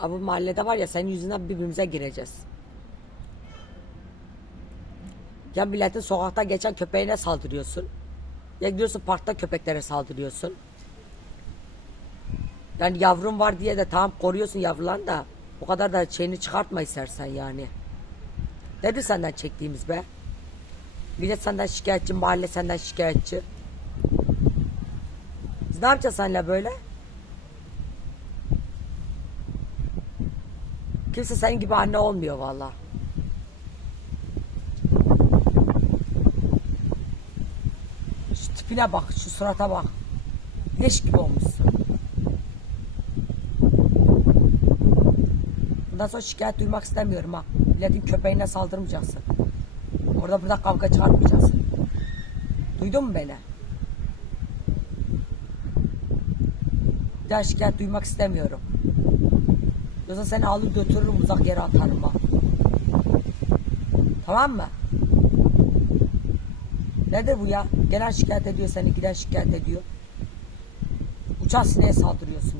Abi mahallede var ya senin yüzünden birbirimize gireceğiz. Ya milletin sokakta geçen köpeğine saldırıyorsun. Ya gidiyorsun parkta köpeklere saldırıyorsun. Yani yavrum var diye de tamam koruyorsun yavrularını da o kadar da şeyini çıkartma istersen yani. Nedir senden çektiğimiz be? Millet senden şikayetçi, mahalle senden şikayetçi. Biz ne yapacağız seninle böyle? Kimse senin gibi anne olmuyor valla. Şu tipine bak, şu surata bak. Leş gibi olmuşsun. Bundan sonra şikayet duymak istemiyorum ha. Milletin köpeğine saldırmayacaksın. Orada burada kavga çıkartmayacaksın. Duydun mu beni? Bir daha şikayet duymak istemiyorum. Yoksa seni alıp götürürüm uzak yere atarım ha. Tamam mı? Nedir bu ya? Gelen şikayet ediyor seni, giden şikayet ediyor. Uçan sineğe saldırıyorsun.